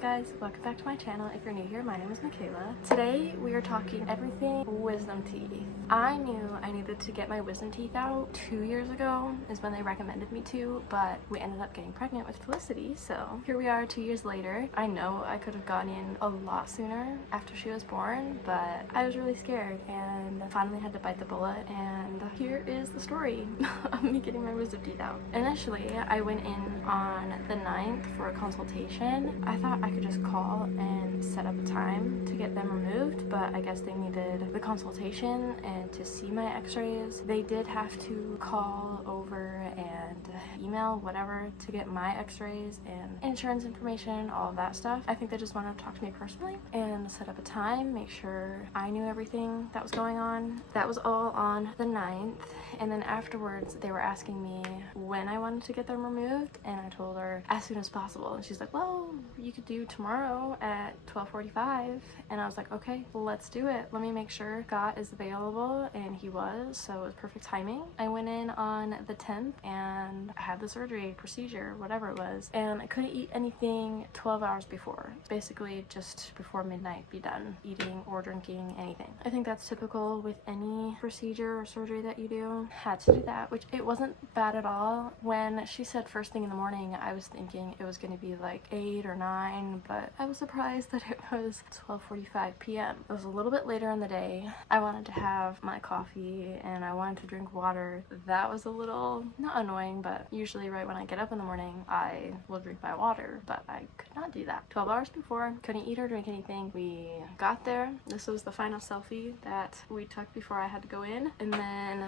guys, welcome back to my channel. If you're new here, my name is Michaela. Today we are talking everything wisdom teeth. I knew I needed to get my wisdom teeth out 2 years ago is when they recommended me to, but we ended up getting pregnant with Felicity, so here we are 2 years later. I know I could have gone in a lot sooner after she was born, but I was really scared and finally had to bite the bullet, and here is the story of me getting my wisdom teeth out. Initially, I went in on the 9th for a consultation. I thought I could just call and set up a time to get them removed, but I guess they needed the consultation and to see my x-rays. They did have to call over and email whatever to get my x-rays and insurance information, all of that stuff. I think they just wanted to talk to me personally and set up a time, make sure I knew everything that was going on. That was all on the 9th, and then afterwards they were asking me when I wanted to get them removed, and I told her as soon as possible, and she's like, well, you could do tomorrow at 12:45, and I was like, okay, well, let's do it. Let me make sure Scott is available, and he was, so it was perfect timing. I went in on the 10th and I had the surgery procedure, whatever it was, and I couldn't eat anything 12 hours before. Basically just before midnight, be done eating or drinking anything. I think that's typical with any procedure or surgery that you do. Had to do that, which it wasn't bad at all. When she said first thing in the morning, I was thinking it was going to be like 8 or 9, but I was surprised that it was 12:45 p.m. It was a little bit later in the day. I wanted to have my coffee and I wanted to drink water. That was a little, not annoying, but usually right when I get up in the morning, I will drink my water, but I could not do that. 12 hours before, couldn't eat or drink anything. We got there. This was the final selfie that we took before I had to go in, and then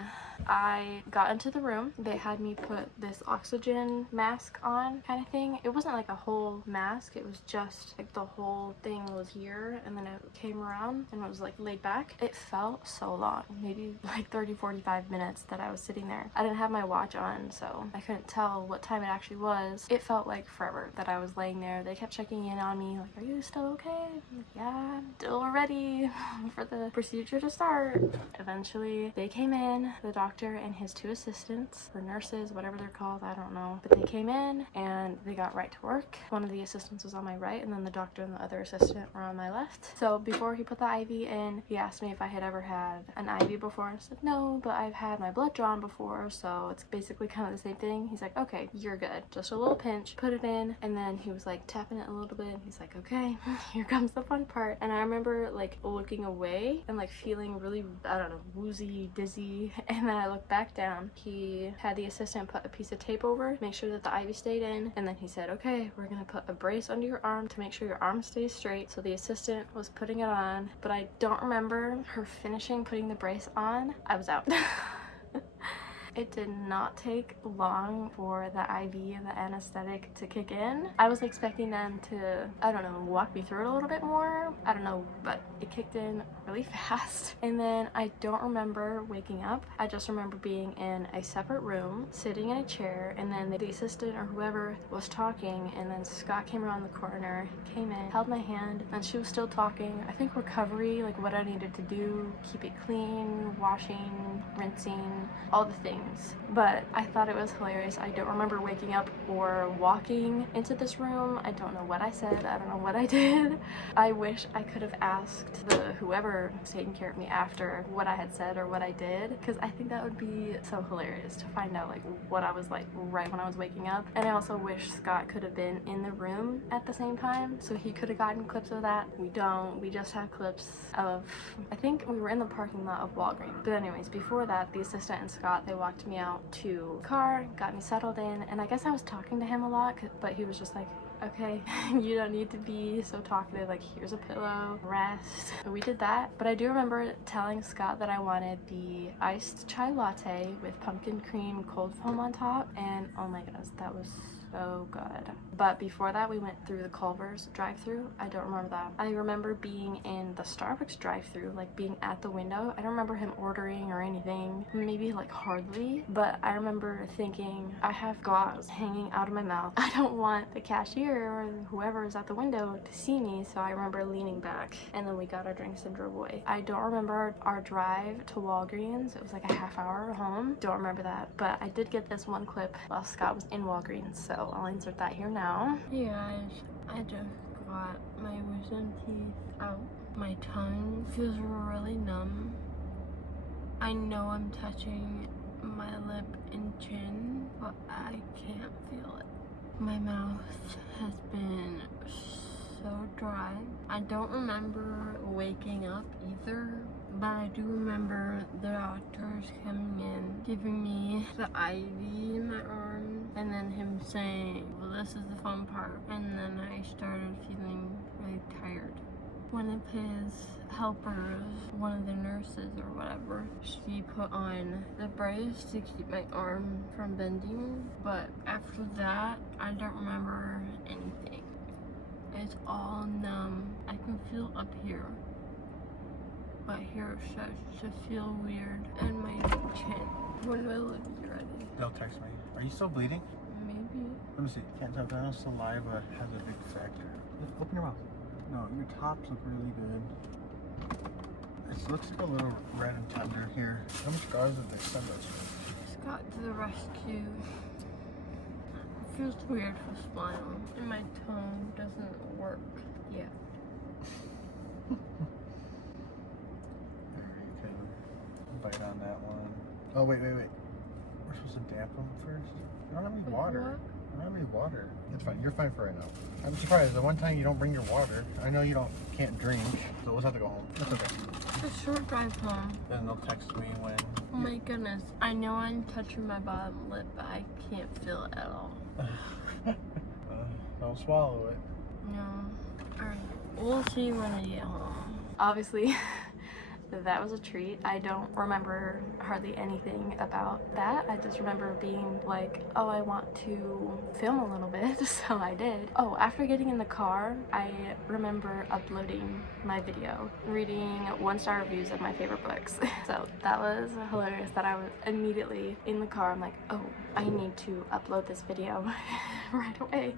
I got into the room. They had me put this oxygen mask on kind of thing. It wasn't like a whole mask, it was just like the whole thing was here and then it came around and it was like laid back. It felt so long, maybe like 30-45 minutes that I was sitting there. I didn't have my watch on, so I couldn't tell what time it actually was. It felt like forever that I was laying there. They kept checking in on me, like, are you still okay? I'm like, yeah, I'm still ready for the procedure to start. Eventually they came in, the doctor and his 2 assistants, the nurses, whatever they're called, I don't know, but they came in and they got right to work. One of the assistants was on my right and then the doctor and the other assistant were on my left. So before he put the IV in, he asked me if I had ever had an IV before. I said no, but I've had my blood drawn before, so it's basically kind of the same thing. He's like, okay, you're good, just a little pinch, put it in, and then he was like tapping it a little bit. He's like, okay, here comes the fun part. And I remember like looking away and like feeling really, I don't know, woozy, dizzy, and then I looked back down. He had the assistant put a piece of tape over, make sure that the IV stayed in, and then he said, okay, we're gonna put a brace under your arm to make sure your arm stays straight. So the assistant was putting it on, but I don't remember her finishing putting the brace on. I was out. It did not take long for the IV and the anesthetic to kick in. I was expecting them to, I don't know, walk me through it a little bit more. I don't know, but it kicked in really fast. And then I don't remember waking up. I just remember being in a separate room, sitting in a chair, and then the assistant or whoever was talking, and then Scott came around the corner, came in, held my hand, and she was still talking. I think recovery, like what I needed to do, keep it clean, washing, rinsing, all the things. But I thought it was hilarious. I don't remember waking up or walking into this room. I don't know what I said. I don't know what I did. I wish I could have asked the whoever was taking care of me after what I had said or what I did, because I think that would be so hilarious to find out like what I was like right when I was waking up. And I also wish Scott could have been in the room at the same time so he could have gotten clips of that. We don't. We just have clips of, I think we were in the parking lot of Walgreens. But anyways, before that, the assistant and Scott, they walked me out to the car, got me settled in, and I guess I was talking to him a lot, but he was just like, okay, you don't need to be so talkative, like here's a pillow, rest. We did that, but I do remember telling Scott that I wanted the iced chai latte with pumpkin cream cold foam on top, and oh my goodness, that was so good. But before that, we went through the Culver's drive-thru. I don't remember that. I remember being in the Starbucks drive-thru, like being at the window. I don't remember him ordering or anything, maybe like hardly, but I remember thinking, I have gauze hanging out of my mouth. I don't want the cashier or whoever is at the window to see me, so I remember leaning back, and then we got our drinks and drove away. I don't remember our drive to Walgreens. It was like a half hour home. Don't remember that, but I did get this one clip while Scott was in Walgreens, so I'll insert that here now. Hey guys, I just got my wisdom teeth out. My tongue feels really numb. I know I'm touching my lip and chin, but I can't feel it. My mouth has been so dry. I don't remember waking up either, but I do remember the doctors coming in, giving me the IV in my arm, and then him saying, well, this is the fun part. And then I started feeling really tired. One of his helpers, one of the nurses or whatever, she put on the brace to keep my arm from bending, but after that, I don't remember anything. It's all numb. I can feel up here, but here it starts to feel weird, and my chin. When will it be ready? They'll text me. Are you still bleeding? Maybe. Let me see. Can't tell. I know saliva has a big factor. Open your mouth. No, your tops look really good. It looks like a little red and tender here. How many scars did they send us? Just got to the rescue. It feels weird to smile, and my tongue doesn't work yet. There, you can bite on that one. Oh, wait. We're supposed to damp them first? I don't have any water. What? I don't have any water. It's fine. You're fine for right now. I'm surprised. The one time you don't bring your water, I know you can't drink, so we'll have to go home. That's okay. It's a short drive home. Then they'll text me when. Oh my goodness. I know I'm touching my bottom lip, but I can't feel it at all. Don't swallow it. No. Alright. We'll see when I get home. Obviously, that was a treat. I don't remember hardly anything about that. I just remember being like, oh, I want to film a little bit, so I did. Oh, after getting in the car, I remember uploading my video, reading 1-star reviews of my favorite books. So that was hilarious that I was immediately in the car. I'm like, oh, I need to upload this video right away,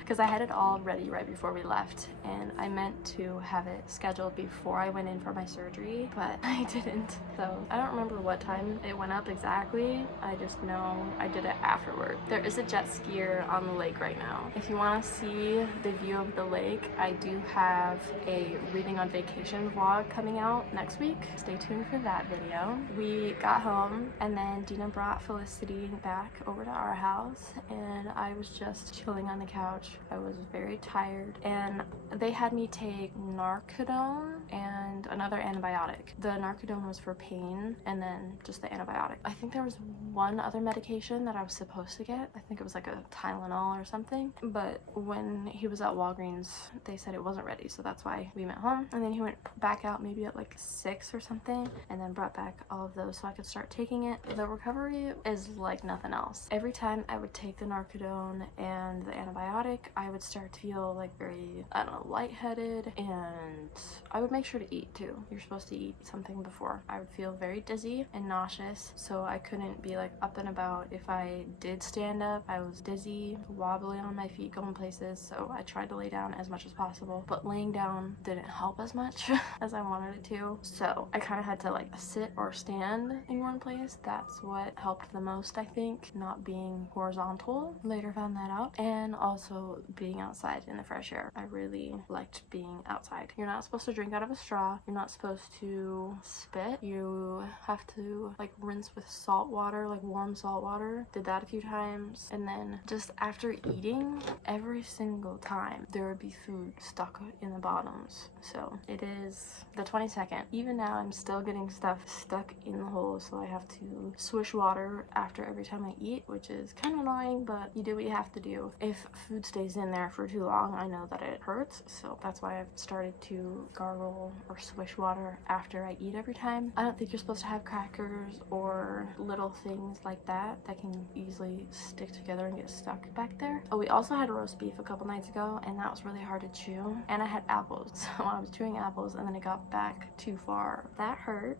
because I had it all ready right before we left, and I meant to have it scheduled before I went in for my surgery, but I didn't. So I don't remember what time it went up exactly. I just know I did it afterward. There is a jet skier on the lake right now. If you want to see the view of the lake, I do have a reading on vacation vlog coming out next week. Stay tuned for that video. We got home, and then Dina brought Felicity back over to our house, and I was just chilling on the couch. I was very tired, and they had me take Narcodone and another antibiotic. The Narcodone was for pain, and then just the antibiotic. I think there was one other medication that I was supposed to get. I think it was like a Tylenol or something, but when he was at Walgreens, they said it wasn't ready, so that's why we went home. And then he went back out maybe at like 6 or something, and then brought back all of those so I could start taking it. The recovery is like nothing else. Every time I would take the Narcodone and the antibiotic, I would start to feel like very, I don't know, lightheaded, and I would make sure to eat too. You're supposed to eat something before. I would feel very dizzy and nauseous, so I couldn't be like up and about. If I did stand up, I was dizzy, wobbly on my feet, going places, so I tried to lay down as much as possible, but laying down didn't help as much as I wanted it to, so I kind of had to like sit or stand in one place. That's what helped the most, I think, not being horizontal. Later found that out, and also being outside in the fresh air. I really liked being outside. You're not supposed to drink out of a straw. You're not supposed to spit. You have to like rinse with salt water, like warm salt water. Did that a few times, and then just after eating, every single time there would be food stuck in the bottoms. So it is the 22nd. Even now I'm still getting stuff stuck in the hole, so I have to swish water after every time I eat, which is kind of annoying, but you do what you have to do. If food stays in there for too long, I know that it hurts, so that's why I've started to gargle or swish water after I eat every time. I don't think you're supposed to have crackers or little things like that that can easily stick together and get stuck back there. Oh, we also had roast beef a couple nights ago, and that was really hard to chew, and I had apples, so I was chewing apples and then it got back too far. That hurt.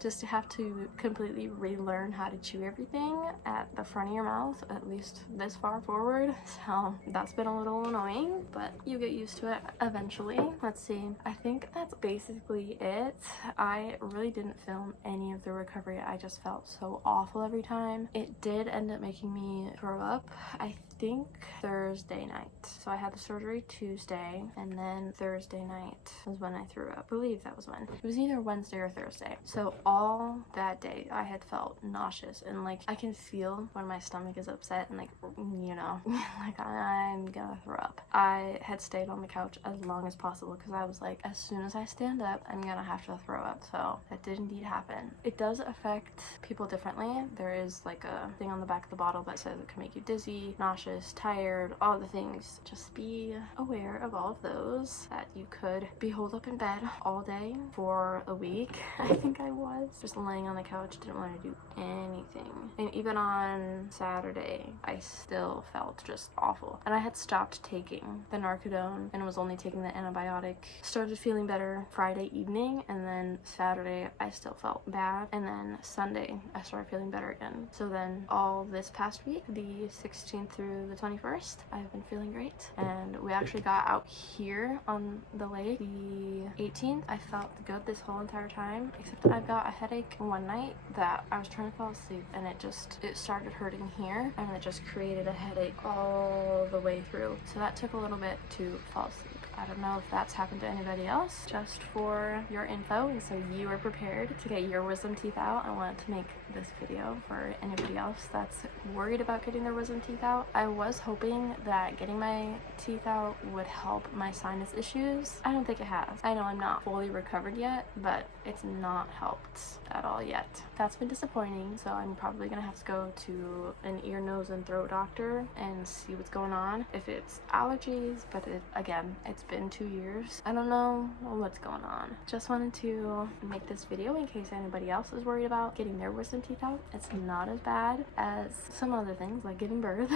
Just to have to completely relearn how to chew everything at the front of your mouth, at least this far forward. So that's been a little annoying, but you get used to it eventually. Let's see. I think that's basically it. I really didn't film any of the recovery. I just felt so awful every time. It did end up making me throw up. I think Thursday night. So I had the surgery Tuesday, and then Thursday night was when I threw up. I believe that was when. It was either Wednesday or Thursday. So all that day I had felt nauseous, and like I can feel when my stomach is upset and like, you know, like I'm gonna throw up. I had stayed on the couch as long as possible because I was like, as soon as I stand up, I'm gonna have to throw up. So that did indeed happen. It does affect people differently. There is like a thing on the back of the bottle that says it can make you dizzy, nauseous, tired, all the things. Just be aware of all of those, that you could be holed up in bed all day for a week. I think I was just laying on the couch, didn't want to do anything. And even on Saturday, I still felt just awful. And I had stopped taking the Narcodone and was only taking the antibiotic. Started feeling better Friday evening, and then Saturday I still felt bad, and then Sunday I started feeling better again. So then all this past week, the 16th through the 21st, I've been feeling great. And we actually got out here on the lake the 18th. I felt good this whole entire time, except I got a headache one night that I was trying to fall asleep, and it started hurting here, and it just created a headache all the way through. So that took a little bit to fall asleep. I don't know if that's happened to anybody else. Just for your info, and so you are prepared to get your wisdom teeth out, I wanted to make this video for anybody else that's worried about getting their wisdom teeth out. I was hoping that getting my teeth out would help my sinus issues. I don't think it has. I know I'm not fully recovered yet, but it's not helped at all yet. That's been disappointing, so I'm probably gonna have to go to an ear, nose, and throat doctor and see what's going on. If it's allergies, but again, it's been 2 years. I don't know what's going on. Just wanted to make this video in case anybody else is worried about getting their wisdom teeth out. It's not as bad as some other things like giving birth.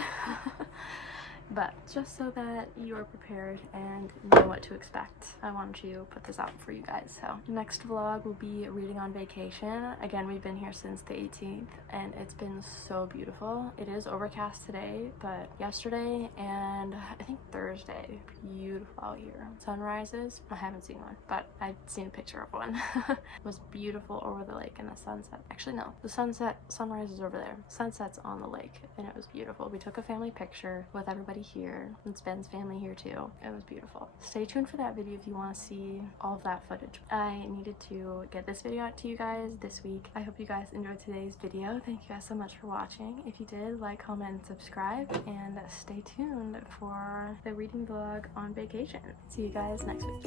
But just so that you are prepared and know what to expect, I wanted to put this out for you guys. So next vlog will be reading on vacation. Again, we've been here since the 18th and it's been so beautiful. It is overcast today, but yesterday and I think Thursday, beautiful out here. Sunrises, I haven't seen one, but I've seen a picture of one. It was beautiful over the lake, and the sunset, actually no, the sunrise is over there. Sunset's on the lake, and it was beautiful. We took a family picture with everybody here, and Ben's family here too. It was beautiful. Stay tuned for that video if you want to see all of that footage. I needed to get this video out to you guys this week. I hope you guys enjoyed today's video. Thank you guys so much for watching. If you did, like, comment, and subscribe, and stay tuned for the reading vlog on vacation. See you guys next week.